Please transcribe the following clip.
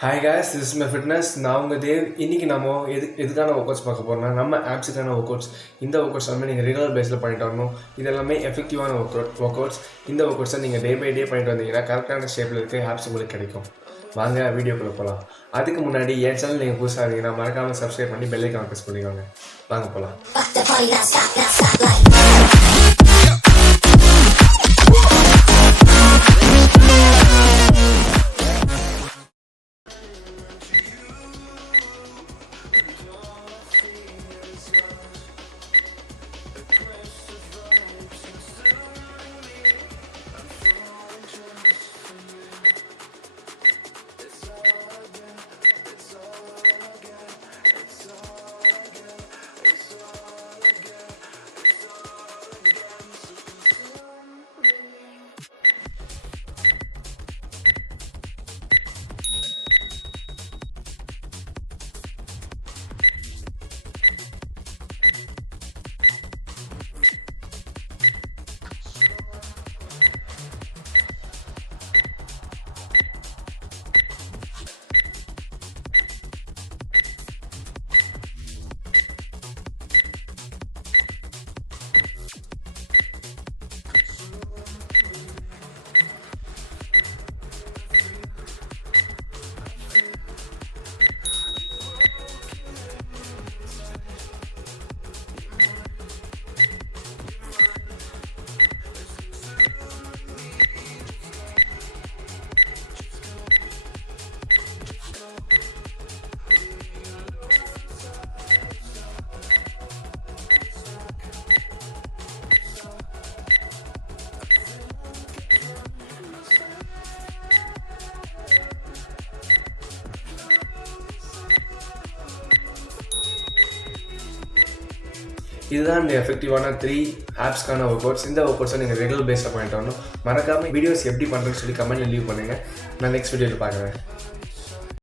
Hi guys, this is my fitness. நான் உங்கள் தேவ். இன்றைக்கி நம்ம எதுக்கான ஒர்க் பார்க்க போகிறோம்னா நம்ம ஆப்ஸுக்கான இந்த ஒர்க் அவுட்ஸ் நீங்கள் ரெகுலர் பேஸில் பண்ணிட்டு வரணும். இது எல்லாமே எஃபெக்டிவான ஒர்க் அவுட்ஸ். இந்த ஒர்க் அவுட்ஸை நீங்கள் டே பை டே பண்ணிட்டு வந்தீங்கன்னா கரெக்டான ஷேப்பில் இருக்க ஆப்ஸ் உங்களுக்கு கிடைக்கும். வாங்க வீடியோக்குள்ளே போகலாம். அதுக்கு முன்னாடி என் சேனல் நீங்கள் புதுசாக இருந்தீங்கன்னா மறக்காமல் சப்ஸ்கிரைப் பண்ணி பெல் ஐக்கான் ப்ரெஸ் பண்ணிக்கோங்க. வாங்க போகலாம். இதுதான் இந்த எஃபெக்டிவான 3 ஆப்ஸ்க்கான ஒர்க் அவுட்ஸ். இந்த ஒர்க் அவுட்ஸை நீங்கள் ரெகுலர் பேஸில் பண்ணிட்டு வரணும். மறக்காமல் வீடியோஸ் எப்படி பண்ணுறதுன்னு சொல்லி கமெண்ட்டில் லீவ் பண்ணுங்கள். நான் நெக்ஸ்ட் வீடியோவில் பார்க்குறேன்.